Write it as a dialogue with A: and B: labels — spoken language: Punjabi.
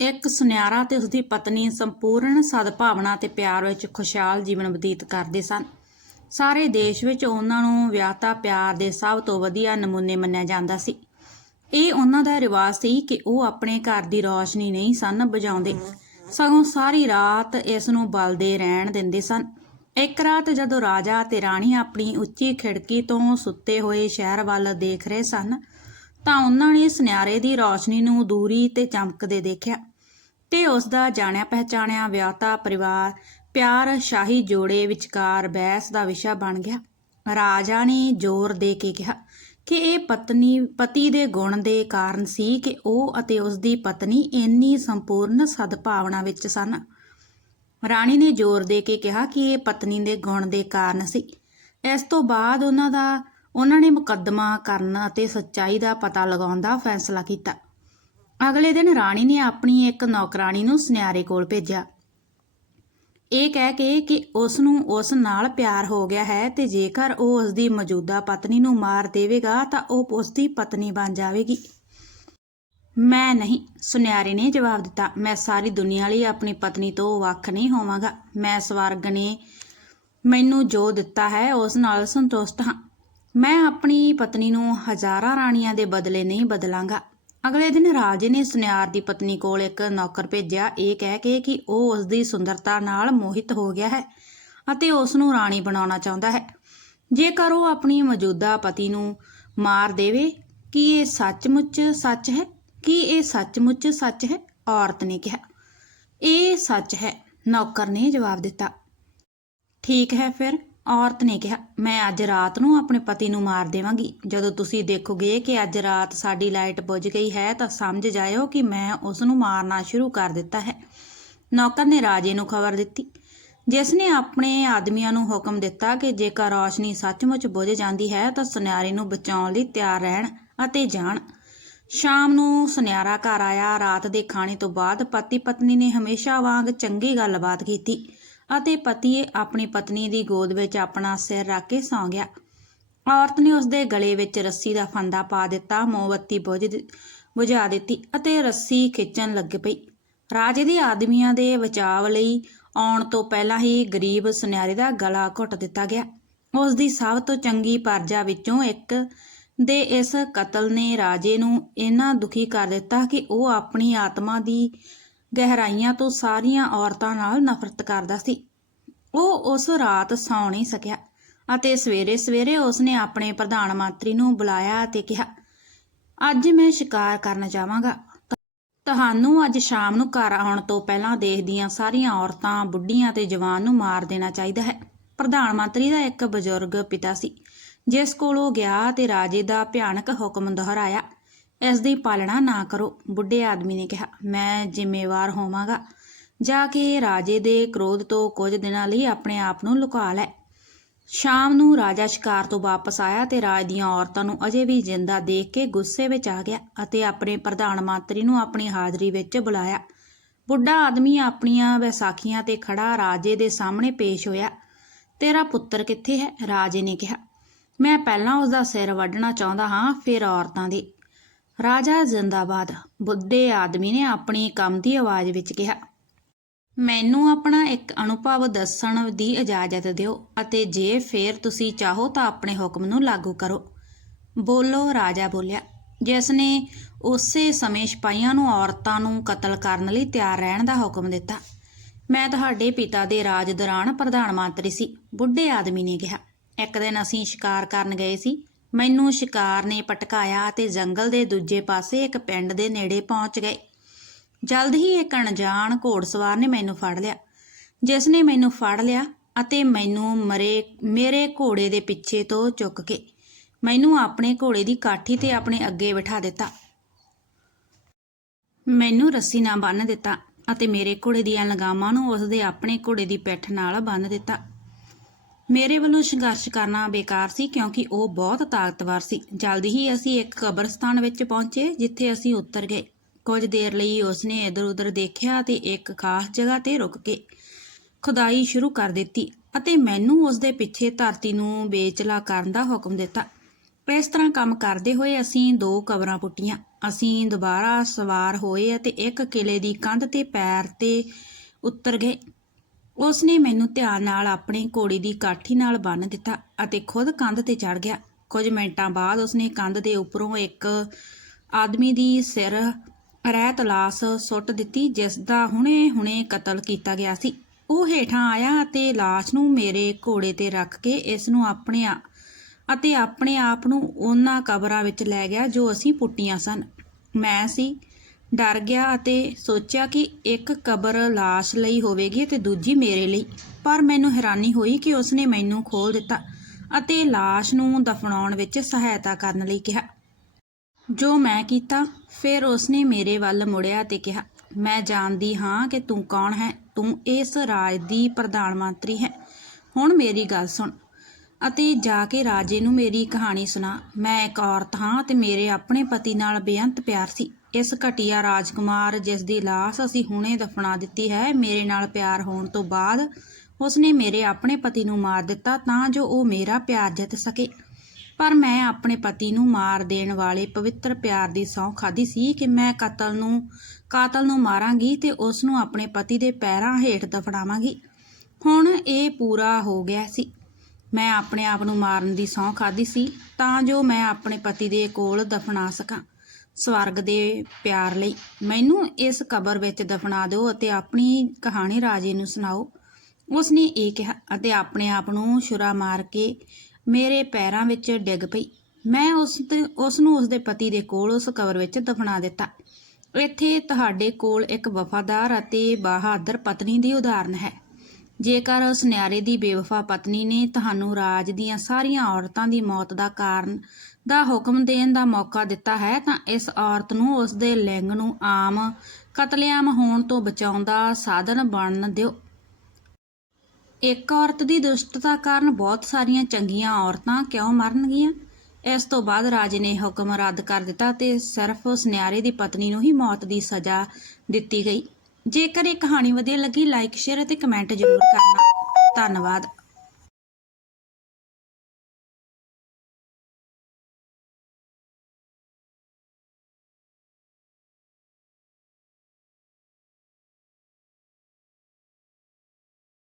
A: ਇੱਕ ਸੁਨਿਆਰਾ ਤੇ ਉਸਦੀ ਪਤਨੀ ਸੰਪੂਰਨ ਸਦਭਾਵਨਾ ਤੇ ਪਿਆਰ ਵਿੱਚ ਖੁਸ਼ਹਾਲ ਜੀਵਨ ਬਤੀਤ ਕਰਦੇ ਸਨ। ਸਾਰੇ ਦੇਸ਼ ਵਿੱਚ ਉਹਨਾਂ ਨੂੰ ਵਿਆਹਤਾ ਪਿਆਰ ਦੇ ਸਭ ਤੋਂ ਵਧੀਆ ਨਮੂਨੇ ਮੰਨਿਆ ਜਾਂਦਾ ਸੀ। ਇਹ ਉਹਨਾਂ ਦਾ ਰਿਵਾਜ ਸੀ ਕਿ ਉਹ ਆਪਣੇ ਘਰ ਦੀ ਰੌਸ਼ਨੀ ਨਹੀਂ ਸਨ ਬੁਝਾਉਂਦੇ। ਸਗੋਂ ਸਾਰੀ ਰਾਤ ਇਸ ਨੂੰ ਬਲਦੇ ਰਹਿਣ ਦਿੰਦੇ ਸਨ। ਇੱਕ ਰਾਤ ਜਦੋਂ ਰਾਜਾ ਤੇ ਰਾਣੀ ਆਪਣੀ ਉੱਚੀ ਖਿੜਕੀ ਤੋਂ ਸੁੱਤੇ ਹੋਏ ਸ਼ਹਿਰ ਵੱਲ ਦੇਖ ਰਹੇ ਸਨ ਤਾਂ ਉਹਨਾਂ ਨੇ ਸੁਨਿਆਰੇ ਦੀ ਰੌਸ਼ਨੀ ਨੂੰ ਦੂਰੀ ਤੇ ਚਮਕਦੇ ਦੇਖਿਆ ਤੇ ਉਸ ਦਾ ਜਾਣਿਆ ਪਹਿਚਾਣਿਆ ਵਿਆਹਤਾ ਪਰਿਵਾਰ, ਪਿਆਰ ਸ਼ਾਹੀ ਜੋੜੇ ਵਿਚਕਾਰ ਬਹਿਸ ਦਾ ਵਿਸ਼ਾ ਬਣ ਗਿਆ। ਰਾਜਾ ਨੇ ਜ਼ੋਰ ਦੇ ਕੇ ਕਿਹਾ ਕਿ ਇਹ ਪਤਨੀ, ਪਤੀ ਦੇ ਗੁਣ ਦੇ ਕਾਰਨ ਸੀ ਕਿ ਉਹ ਅਤੇ ਉਸ ਦੀ ਪਤਨੀ ਇੰਨੀ ਸੰਪੂਰਨ ਸਦਭਾਵਨਾ ਵਿੱਚ ਸਨ। ਰਾਣੀ ਨੇ ਜ਼ੋਰ ਦੇ ਕੇ ਕਿਹਾ ਕਿ ਇਹ ਪਤਨੀ ਦੇ ਗੁਣ ਦੇ ਕਾਰਨ ਸੀ। ਇਸ ਤੋਂ ਬਾਅਦ ਉਹਨਾਂ ਦਾ ਉਹਨਾਂ ਨੇ ਮੁਕੱਦਮਾ ਕਰਨ ਅਤੇ ਸੱਚਾਈ ਦਾ ਪਤਾ ਲਗਾਉਣ ਦਾ ਫੈਸਲਾ ਕੀਤਾ। ਅਗਲੇ ਦਿਨ ਰਾਣੀ ਨੇ ਆਪਣੀ ਇੱਕ ਨੌਕਰਾਣੀ ਨੂੰ ਸੁਨਿਆਰੇ ਕੋਲ ਭੇਜਿਆ। ਇਹ ਕਹਿ ਕੇ ਕਿ ਉਸ ਨੂੰ ਉਸ ਨਾਲ ਪਿਆਰ ਹੋ ਗਿਆ ਹੈ ਤੇ ਜੇਕਰ ਉਹ ਉਸ ਦੀ ਮੌਜੂਦਾ ਪਤਨੀ ਨੂੰ ਮਾਰ ਦੇਵੇਗਾ ਤਾਂ ਉਹ ਉਸ ਦੀ ਪਤਨੀ ਬਣ ਜਾਵੇਗੀ। ਮੈਂ ਨਹੀਂ, ਸੁਨਿਆਰੇ ਨੇ ਜਵਾਬ ਦਿੱਤਾ। ਮੈਂ ਸਾਰੀ ਦੁਨੀਆ ਲਈ ਆਪਣੀ ਪਤਨੀ ਤੋਂ ਵੱਖ ਨਹੀਂ ਹੋਵਾਂਗਾ। ਮੈਂ ਸਵਰਗ ਨੇ ਮੈਨੂੰ ਜੋ ਦਿੱਤਾ ਹੈ ਉਸ ਨਾਲ ਸੰਤੁਸ਼ਟ ਹਾਂ। ਮੈਂ ਆਪਣੀ ਪਤਨੀ ਨੂੰ ਹਜ਼ਾਰਾਂ ਰਾਣੀਆਂ ਦੇ ਬਦਲੇ ਨਹੀਂ ਬਦਲਾਂਗਾ। ਅਗਲੇ ਦਿਨ ਰਾਜੇ ਨੇ ਸੁਨਿਆਰ ਦੀ ਪਤਨੀ ਕੋਲ ਇੱਕ ਨੌਕਰ ਭੇਜਿਆ। ਇਹ ਕਹਿ ਕੇ ਕਿ ਉਹ ਉਸ ਦੀ ਸੁੰਦਰਤਾ ਨਾਲ ਮੋਹਿਤ ਹੋ ਗਿਆ ਹੈ ਅਤੇ ਉਸ ਨੂੰ ਰਾਣੀ ਬਣਾਉਣਾ ਚਾਹੁੰਦਾ ਹੈ। ਜੇਕਰ ਉਹ ਆਪਣੀ ਮੌਜੂਦਾ ਪਤੀ ਨੂੰ ਮਾਰ ਦੇਵੇ, ਕਿ ਇਹ ਸੱਚਮੁੱਚ ਸੱਚ ਹੈ? ਕੀ ਇਹ ਸੱਚਮੁੱਚ ਸੱਚ ਹੈ? ਔਰਤ ਨੇ ਕਿਹਾ। ਇਹ ਸੱਚ ਹੈ, ਨੌਕਰ ਨੇ ਜਵਾਬ ਦਿੱਤਾ। ਠੀਕ ਹੈ ਫਿਰ। ਔਰਤ ਨੇ ਕਿਹਾ, ਮੈਂ ਅੱਜ ਰਾਤ ਨੂੰ ਆਪਣੇ ਪਤੀ ਨੂੰ ਮਾਰ ਦੇਵਾਂਗੀ। ਜਦੋਂ ਤੁਸੀਂ ਦੇਖੋਗੇ ਕਿ ਅੱਜ ਰਾਤ ਸਾਡੀ ਲਾਈਟ ਬੁਝ ਗਈ ਹੈ, ਤਾਂ ਸਮਝ ਜਾਇਓ ਕਿ ਮੈਂ ਉਸ ਨੂੰ ਮਾਰਨਾ ਸ਼ੁਰੂ ਕਰ ਦਿੱਤਾ ਹੈ। ਨੌਕਰ ਨੇ ਰਾਜੇ ਨੂੰ ਖਬਰ ਦਿੱਤੀ। ਜਿਸ ਨੇ ਆਪਣੇ ਆਦਮੀਆਂ ਨੂੰ ਹੁਕਮ ਦਿੱਤਾ ਕਿ ਜੇਕਰ ਰੌਸ਼ਨੀ ਸੱਚਮੁੱਚ ਬੁਝ ਜਾਂਦੀ ਹੈ, ਤਾਂ ਸੁਨਿਆਰੇ ਨੂੰ ਬਚਾਉਣ ਲਈ ਤਿਆਰ ਰਹਿਣ ਅਤੇ ਜਾਣ। ਸ਼ਾਮ ਨੂੰ ਸੁਨਿਆਰਾ ਘਰ ਆਇਆ। ਰਾਤ ਦੇ ਖਾਣੇ ਤੋਂ ਬਾਅਦ ਪਤੀ ਪਤਨੀ ਨੇ ਹਮੇਸ਼ਾ ਵਾਂਗ ਚੰਗੀ ਗੱਲਬਾਤ ਕੀਤੀ। ਅਤੇ ਪਤੀ ਆਪਣੀ ਪਤਨੀ ਦੀ ਗੋਦ ਵਿੱਚ ਆਪਣਾ ਸਿਰ ਰੱਖ ਕੇ ਸੌਂ ਗਿਆ। ਔਰਤ ਨੇ ਉਸ ਦੇ ਗਲੇ ਵਿੱਚ ਰੱਸੀ ਦਾ ਫੰਦਾ ਪਾ ਦਿੱਤਾ, ਮੋਮਬੱਤੀ ਬੁਝਾ ਦਿੱਤੀ ਅਤੇ ਰੱਸੀ ਖਿੱਚਣ ਲੱਗ ਪਈ। ਰਾਜੇ ਦੇ ਆਦਮੀਆਂ ਦੇ ਬਚਾਵ ਲਈ ਆਉਣ ਤੋਂ ਪਹਿਲਾਂ ਹੀ ਗਰੀਬ ਸੁਨਿਆਰੇ ਦਾ ਗਲਾ ਘੁੱਟ ਦਿੱਤਾ ਗਿਆ। ਉਸ ਦੀ ਸਭ ਤੋਂ ਚੰਗੀ ਪਰਜਾ ਵਿੱਚੋਂ ਇੱਕ ਦੇ ਇਸ ਕਤਲ ਨੇ ਰਾਜੇ ਨੂੰ ਇੰਨਾ ਦੁਖੀ ਕਰ ਦਿੱਤਾ ਕਿ ਉਹ ਆਪਣੀ ਆਤਮਾ ਦੀ ਗਹਿਰਾਈਆਂ ਤੋਂ ਸਾਰੀਆਂ ਔਰਤਾਂ ਨਾਲ ਨਫ਼ਰਤ ਕਰਦਾ ਸੀ। ਉਹ ਉਸ ਰਾਤ ਸੌਂ ਨਹੀਂ ਸਕਿਆ ਅਤੇ ਸਵੇਰੇ ਸਵੇਰੇ ਉਸਨੇ ਆਪਣੇ ਪ੍ਰਧਾਨ ਮੰਤਰੀ ਨੂੰ ਬੁਲਾਇਆ ਅਤੇ ਕਿਹਾ, ਅੱਜ ਮੈਂ ਸ਼ਿਕਾਰ ਕਰਨ ਜਾਵਾਂਗਾ। ਤੁਹਾਨੂੰ ਅੱਜ ਸ਼ਾਮ ਨੂੰ ਘਰ ਆਉਣ ਤੋਂ ਪਹਿਲਾਂ ਦੇਸ਼ ਦੀਆਂ ਸਾਰੀਆਂ ਔਰਤਾਂ, ਬੁੱਢੀਆਂ ਤੇ ਜਵਾਨ ਨੂੰ ਮਾਰ ਦੇਣਾ ਚਾਹੀਦਾ ਹੈ। ਪ੍ਰਧਾਨ ਮੰਤਰੀ ਦਾ ਇੱਕ ਬਜ਼ੁਰਗ ਪਿਤਾ ਸੀ, ਜਿਸ ਕੋਲ ਉਹ ਗਿਆ ਤੇ ਰਾਜੇ ਦਾ ਭਿਆਨਕ ਹੁਕਮ ਦੁਹਰਾਇਆ। ਇਸ ਦੀ ਪਾਲਣਾ ਨਾ ਕਰੋ, ਬੁੱਢੇ ਆਦਮੀ ਨੇ ਕਿਹਾ। ਮੈਂ ਜ਼ਿੰਮੇਵਾਰ ਹੋਵਾਂਗਾ। ਜਾ ਕੇ ਰਾਜੇ ਦੇ ਕ੍ਰੋਧ ਤੋਂ ਕੁਝ ਦਿਨਾਂ ਲਈ ਆਪਣੇ ਆਪ ਨੂੰ ਲੁਕਾ ਲੈ। ਸ਼ਾਮ ਨੂੰ ਰਾਜਾ ਸ਼ਿਕਾਰ ਤੋਂ ਵਾਪਸ ਆਇਆ ਤੇ ਰਾਜ ਦੀਆਂ ਔਰਤਾਂ ਨੂੰ ਅਜੇ ਵੀ ਜਿੰਦਾ ਦੇਖ ਕੇ ਗੁੱਸੇ ਵਿੱਚ ਆ ਗਿਆ ਅਤੇ ਆਪਣੇ ਪ੍ਰਧਾਨ ਮੰਤਰੀ ਨੂੰ ਆਪਣੀ ਹਾਜ਼ਰੀ ਵਿੱਚ ਬੁਲਾਇਆ। ਬੁੱਢਾ ਆਦਮੀ ਆਪਣੀਆਂ ਵਿਸਾਖੀਆਂ ਤੇ ਖੜਾ ਰਾਜੇ ਦੇ ਸਾਹਮਣੇ ਪੇਸ਼ ਹੋਇਆ। ਤੇਰਾ ਪੁੱਤਰ ਕਿੱਥੇ ਹੈ? ਰਾਜੇ ਨੇ ਕਿਹਾ। ਮੈਂ ਪਹਿਲਾਂ ਉਸ ਦਾ ਸਿਰ ਵੱਢਣਾ ਚਾਹੁੰਦਾ ਹਾਂ, ਫਿਰ ਔਰਤਾਂ ਦੇ। ਰਾਜਾ ਜ਼ਿੰਦਾਬਾਦ, ਬੁੱਢੇ ਆਦਮੀ ਨੇ ਆਪਣੀ ਕੰਮ ਦੀ ਆਵਾਜ਼ ਵਿੱਚ ਕਿਹਾ, ਮੈਨੂੰ ਆਪਣਾ ਇੱਕ ਅਨੁਭਵ ਦੱਸਣ ਦੀ ਇਜਾਜ਼ਤ ਦਿਓ ਅਤੇ ਜੇ ਫੇਰ ਤੁਸੀਂ ਚਾਹੋ ਤਾਂ ਆਪਣੇ ਹੁਕਮ ਨੂੰ ਲਾਗੂ ਕਰੋ। ਬੋਲੋ, ਰਾਜਾ ਬੋਲਿਆ, ਜਿਸ ਨੇ ਉਸੇ ਸਮੇਂ ਸਿਪਾਹੀਆਂ ਨੂੰ ਔਰਤਾਂ ਨੂੰ ਕਤਲ ਕਰਨ ਲਈ ਤਿਆਰ ਰਹਿਣ ਦਾ ਹੁਕਮ ਦਿੱਤਾ। ਮੈਂ ਤੁਹਾਡੇ ਪਿਤਾ ਦੇ ਰਾਜ ਦੌਰਾਨ ਪ੍ਰਧਾਨ ਮੰਤਰੀ ਸੀ, ਬੁੱਢੇ ਆਦਮੀ ਨੇ ਕਿਹਾ। ਇੱਕ ਦਿਨ ਅਸੀਂ ਸ਼ਿਕਾਰ ਕਰਨ ਗਏ ਸੀ। ਮੈਨੂੰ ਸ਼ਿਕਾਰ ਨੇ ਪਟਕਾਇਆ ਅਤੇ ਜੰਗਲ ਦੇ ਦੂਜੇ ਪਾਸੇ ਇੱਕ ਪਿੰਡ ਦੇ ਨੇੜੇ ਪਹੁੰਚ ਗਏ। ਜਲਦ ਹੀ ਇੱਕ ਅਣਜਾਣ ਘੋੜਸਵਾਰ ਨੇ ਮੈਨੂੰ ਫੜ ਲਿਆ। ਜਿਸ ਨੇ ਮੈਨੂੰ ਫੜ ਲਿਆ ਅਤੇ ਮੈਨੂੰ ਮਰੇ, ਮੇਰੇ ਘੋੜੇ ਦੇ ਪਿੱਛੇ ਤੋਂ ਚੁੱਕ ਕੇ ਮੈਨੂੰ ਆਪਣੇ ਘੋੜੇ ਦੀ ਕਾਠੀ ਤੇ ਆਪਣੇ ਅੱਗੇ ਬਿਠਾ ਦਿੱਤਾ। ਮੈਨੂੰ ਰੱਸੀ ਨਾਲ ਬੰਨ੍ਹ ਦਿੱਤਾ ਅਤੇ ਮੇਰੇ ਘੋੜੇ ਦੀਆਂ ਲਗਾਮਾਂ ਨੂੰ ਉਸ ਦੇ ਆਪਣੇ ਘੋੜੇ ਦੀ ਪਿੱਠ ਨਾਲ ਬੰਨ੍ਹ ਦਿੱਤਾ। ਮੇਰੇ ਵੱਲੋਂ ਸੰਘਰਸ਼ ਕਰਨਾ ਬੇਕਾਰ ਸੀ ਕਿਉਂਕਿ ਉਹ ਬਹੁਤ ਤਾਕਤਵਰ ਸੀ। ਜਲਦੀ ਹੀ ਅਸੀਂ ਇੱਕ ਕਬਰਸਤਾਨ ਵਿੱਚ ਪਹੁੰਚੇ, ਜਿੱਥੇ ਅਸੀਂ ਉਤਰ ਗਏ। ਕੁਝ ਦੇਰ ਲਈ ਉਸਨੇ ਇੱਧਰ-ਉੱਧਰ ਦੇਖਿਆ ਤੇ ਇੱਕ ਖਾਸ ਜਗ੍ਹਾ ਤੇ ਰੁਕ ਕੇ ਖੁਦਾਈ ਸ਼ੁਰੂ ਕਰ ਦਿੱਤੀ ਅਤੇ ਮੈਨੂੰ ਉਸਦੇ ਪਿੱਛੇ ਧਰਤੀ ਨੂੰ ਬੇਚਲਾ ਕਰਨ ਦਾ ਹੁਕਮ ਦਿੱਤਾ। ਇਸ ਤਰ੍ਹਾਂ ਕੰਮ ਕਰਦੇ ਹੋਏ ਅਸੀਂ ਦੋ ਕਬਰਾਂ ਪੁੱਟੀਆਂ। ਅਸੀਂ ਦੁਬਾਰਾ ਸਵਾਰ ਹੋਏ ਅਤੇ ਇੱਕ ਕਿਲੇ ਦੀ ਕੰਧ ਤੇ ਪੈਰ ਤੇ ਉਤਰ ਗਏ। ਉਸਨੇ ਮੈਨੂੰ ਧਿਆਨ ਨਾਲ ਆਪਣੀ ਘੋੜੀ ਦੀ ਕਾਠੀ ਨਾਲ ਬੰਨ੍ਹ ਦਿੱਤਾ ਅਤੇ ਖੁਦ ਕੰਧ ਤੇ ਚੜ ਗਿਆ। ਕੁਝ ਮਿੰਟਾਂ ਬਾਅਦ ਉਸਨੇ ਕੰਧ ਦੇ ਉੱਪਰੋਂ ਇੱਕ ਆਦਮੀ ਦੀ ਸਿਰ ਰਹਿਤ ਲਾਸ਼ ਸੁੱਟ ਦਿੱਤੀ ਜਿਸ ਦਾ ਹੁਣੇ-ਹੁਣੇ ਕਤਲ ਕੀਤਾ ਗਿਆ ਸੀ। ਉਹ ਹੇਠਾਂ ਆਇਆ ਅਤੇ ਲਾਸ਼ ਨੂੰ ਮੇਰੇ ਘੋੜੇ ਤੇ ਰੱਖ ਕੇ ਇਸ ਨੂੰ ਆਪਣੇ ਅਤੇ ਆਪਣੇ ਆਪ ਨੂੰ ਉਹਨਾਂ ਕਬਰਾਂ ਵਿੱਚ ਲੈ ਗਿਆ ਜੋ ਅਸੀਂ ਪੁੱਟੀਆਂ ਸਨ। ਮੈਂ ਸੀ ਡਰ ਗਿਆ ਅਤੇ ਸੋਚਿਆ ਕਿ ਇੱਕ ਕਬਰ ਲਾਸ਼ ਲਈ ਹੋਵੇਗੀ ਤੇ ਦੂਜੀ ਮੇਰੇ ਲਈ। ਪਰ ਮੈਨੂੰ ਹੈਰਾਨੀ ਹੋਈ ਕਿ ਉਸਨੇ ਮੈਨੂੰ ਖੋਲ ਦਿੱਤਾ ਅਤੇ ਲਾਸ਼ ਨੂੰ ਦਫਨਾਉਣ ਵਿੱਚ ਸਹਾਇਤਾ ਕਰਨ ਲਈ ਕਿਹਾ। ਜੋ ਮੈਂ ਕੀਤਾ, ਫਿਰ ਉਸਨੇ ਮੇਰੇ ਵੱਲ ਮੁੜਿਆ ਤੇ ਕਿਹਾ, ਮੈਂ ਜਾਣਦੀ ਹਾਂ ਕਿ ਤੂੰ ਕੌਣ ਹੈ। ਤੂੰ ਇਸ ਰਾਜ ਦੀ ਪ੍ਰਧਾਨ ਮੰਤਰੀ ਹੈ। ਹੁਣ ਮੇਰੀ ਗੱਲ ਸੁਣ। ਅਤੇ ਜਾ ਕੇ ਰਾਜੇ ਨੂੰ ਮੇਰੀ ਕਹਾਣੀ ਸੁਣਾ। ਮੈਂ ਇੱਕ ਔਰਤ ਹਾਂ ਤੇ ਮੇਰੇ ਆਪਣੇ ਪਤੀ ਨਾਲ ਬੇਅੰਤ ਪਿਆਰ ਸੀ। ਇਸ ਘਟੀਆ ਰਾਜਕੁਮਾਰ ਜਿਸ ਦੀ ਲਾਸ਼ ਅਸੀਂ ਹੁਣੇ ਦਫਨਾ ਦਿੱਤੀ ਹੈ, ਮੇਰੇ ਨਾਲ ਪਿਆਰ ਹੋਣ ਤੋਂ ਬਾਅਦ ਉਸਨੇ ਮੇਰੇ ਆਪਣੇ ਪਤੀ ਨੂੰ ਮਾਰ ਦਿੱਤਾ ਤਾਂ ਜੋ ਉਹ ਮੇਰਾ ਪਿਆਰ ਜਿੱਤ ਸਕੇ। ਪਰ ਮੈਂ ਆਪਣੇ ਪਤੀ ਨੂੰ ਮਾਰ ਦੇਣ ਵਾਲੇ ਪਵਿੱਤਰ ਪਿਆਰ ਦੀ ਸਹੁੰ ਖਾਦੀ ਸੀ ਕਿ ਮੈਂ ਕਤਲ ਨੂੰ, ਕਾਤਲ ਨੂੰ ਮਾਰਾਂਗੀ ਤੇ ਉਸ ਨੂੰ ਆਪਣੇ ਪਤੀ ਦੇ ਪੈਰਾਂ ਹੇਠ ਦਫਨਾਵਾਂਗੀ। ਹੁਣ ਇਹ ਪੂਰਾ ਹੋ ਗਿਆ ਸੀ। ਮੈਂ ਆਪਣੇ ਆਪ ਨੂੰ ਮਾਰਨ ਦੀ ਸਹੁੰ ਖਾਦੀ ਸੀ, ਤਾਂ ਜੋ ਮੈਂ ਆਪਣੇ ਪਤੀ ਦੇ ਕੋਲ ਦਫਨਾ ਸਕਾਂ ਸਵਰਗ ਦੇ ਪਿਆਰ ਲਈ। ਮੈਨੂੰ ਇਸ ਕਬਰ ਵਿੱਚ ਦਫਨਾ ਦਿਓ ਅਤੇ ਆਪਣੀ ਕਹਾਣੀ ਰਾਜੇ ਨੂੰ ਸੁਣਾਓ। ਉਸਨੇ ਇਹ ਕਿਹਾ ਅਤੇ ਆਪਣੇ ਆਪ ਨੂੰ ਛੁਰਾ ਮਾਰ ਕੇ ਮੇਰੇ ਪੈਰਾਂ ਵਿੱਚ ਡਿੱਗ ਪਈ। ਮੈਂ ਉਸ ਉਸ ਨੂੰ ਉਸਦੇ ਪਤੀ ਦੇ ਕੋਲ ਉਸ ਕਬਰ ਵਿੱਚ ਦਫਨਾ ਦਿੱਤਾ। ਇੱਥੇ ਤੁਹਾਡੇ ਕੋਲ ਇੱਕ ਵਫਾਦਾਰ ਅਤੇ ਬਹਾਦਰ ਪਤਨੀ ਦੀ ਉਦਾਹਰਨ ਹੈ। ਜੇਕਰ ਉਸ ਨਿਆਰੇ ਦੀ ਬੇਵਫਾ ਪਤਨੀ ਨੇ ਤੁਹਾਨੂੰ ਰਾਜ ਦੀਆਂ ਸਾਰੀਆਂ ਔਰਤਾਂ ਦੀ ਮੌਤ ਦਾ ਕਾਰਨ ਦਾ ਹੁਕਮ ਦੇਣ ਦਾ ਮੌਕਾ ਦਿੱਤਾ ਹੈ, ਤਾਂ ਇਸ ਔਰਤ ਨੂੰ ਉਸ ਦੇ ਲਿੰਗ ਨੂੰ ਆਮ ਕਤਲੇਆਮ ਹੋਣ ਤੋਂ ਬਚਾਉਣ ਦਾ ਸਾਧਨ ਬਣਨ ਦਿਓ। ਇੱਕ ਔਰਤ ਦੀ ਦੁਸ਼ਟਤਾ ਕਾਰਨ ਬਹੁਤ ਸਾਰੀਆਂ ਚੰਗੀਆਂ ਔਰਤਾਂ ਕਿਉਂ ਮਰਨਗੀਆਂ? ਇਸ ਤੋਂ ਬਾਅਦ ਰਾਜੇ ਨੇ ਹੁਕਮ ਰੱਦ ਕਰ ਦਿੱਤਾ ਤੇ ਸਿਰਫ ਉਸ ਨਿਆਰੇ ਦੀ ਪਤਨੀ ਨੂੰ ਹੀ ਮੌਤ ਦੀ ਸਜ਼ਾ ਦਿੱਤੀ ਗਈ। ਜੇਕਰ ਇਹ ਕਹਾਣੀ ਵਧੀਆ ਲੱਗੀ ਲਾਈਕ ਸ਼ੇਅਰ ਅਤੇ ਕਮੈਂਟ ਜ਼ਰੂਰ ਕਰਨਾ। ਧੰਨਵਾਦ।